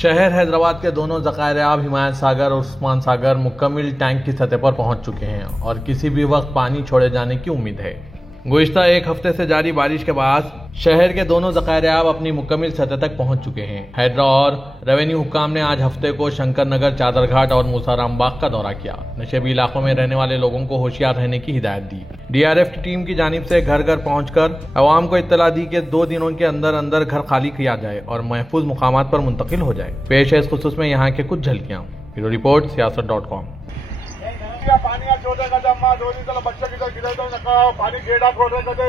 शहर हैदराबाद के दोनों ज़खायर-ए-आब हिमायत सागर और उस्मान सागर मुकम्मल टैंक की सतह पर पहुंच चुके हैं और किसी भी वक्त पानी छोड़े जाने की उम्मीद है। गुज़िश्ता एक हफ्ते से जारी बारिश के बाद शहर के दोनों ज़खायर-ए-आब अपनी मुकम्मल सतह तक पहुंच चुके हैं। हैदरा और रेवेन्यू हुक्काम ने आज हफ्ते को शंकर नगर, चादरघाट और मूसाराम बाग का दौरा किया। नशेबी इलाकों में रहने वाले लोगों को होशियार रहने की हिदायत दी। DRF की टीम की जानिब से घर घर पहुंचकर अवाम को इत्तला दी कि 2 दिनों के अंदर अंदर घर खाली किया जाए और महफूज मुकामात पर मुंतकिल हो जाए। पेश है इस खुसूस में यहाँ के कुछ झलकियाँ। Bureau report siyaasat.com। पानी छोटे कदम 2 दिन बच्चे गिरे तो पानी गेड़ा खोल रहे कदे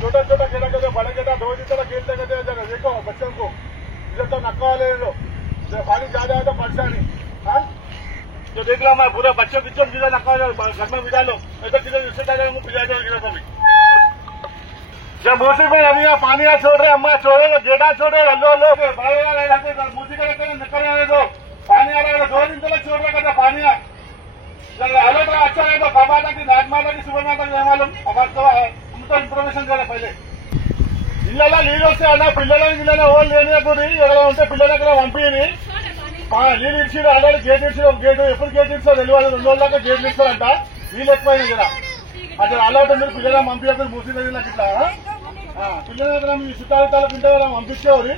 छोटे छोटे गेड़ा कदे बड़े गेड़ा 2 दिन खेलते कदे देखो बच्चों को इधर तो नक्का वाले लो पानी ज्यादा है तो परेशानी। हाँ तो देख लो मैं पूरा बच्चों की गिरा नक्का घर में मिला लो इधर किधर रिश्तेदार पिला दो गिरा सभी जब मूसी में अभी यहाँ पानी छोड़ रहे अम्मा छोड़े गेड़ा छोड़े लो लो मूसी का निकल आने दो पानी आ रहा है 2 दिन तक छोड़ रहे कदा पानी हालत अच्छा है तो कब आता कि नाट माता की सुबह माता नहीं मालूम हमारे तो हम तो इन्फॉर्मेशन दे रहे पहले इल्ला नीళ్ళు వస్తే అన్న పిల్లలని పిల్లల ఓళ్ళు లేనియకూడదు ఎవరో ఉంటే పిల్లల దగ్గర పంపిని నీళ్ళు ఇచ్చి ఆల్రెడీ గేట్ ఇచ్చి ఒక గేట్ ఎప్పుడు గేట్ ఇస్తారో తెలియదు 2 రోజుల దాకా గేట్ ఇస్తారంట నీళ్ళు ఎక్కువైనా కదా అక్కడ అలౌట్ ఉంది పిల్లల పంపించదు మూసి దగ్గర ఇట్లా పిల్లల దగ్గర మీ చుట్టాలు తింటే పంపించేవారు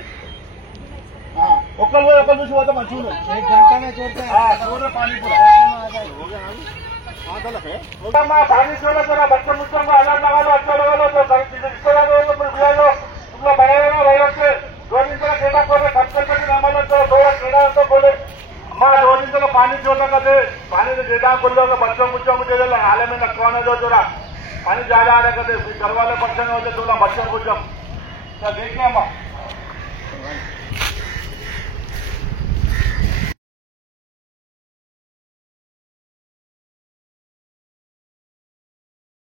ఒక్కరు చూసి పోతే మంచిగా చూడ पानी पानी छोड़ो जरा बच्चों मुच्चों को अलग लगा लो अच्छा लगा लो तो रिश्तेदारों को बुला लो तुम लोग बड़े हो रहे से 2 दिन तक खेता खोले खर्च करके ना मानो तो 2 खेड़ा तो बोले अम्मा 2 दिन तक पानी छोड़ने का दे पानी से गेटा खोल लो बच्चों मुच्चों को दे दो हाले में नकवाने दो जरा पानी ज्यादा आ रहा कर घर वाले परेशान होते थोड़ा बच्चों को जब देखिए अम्मा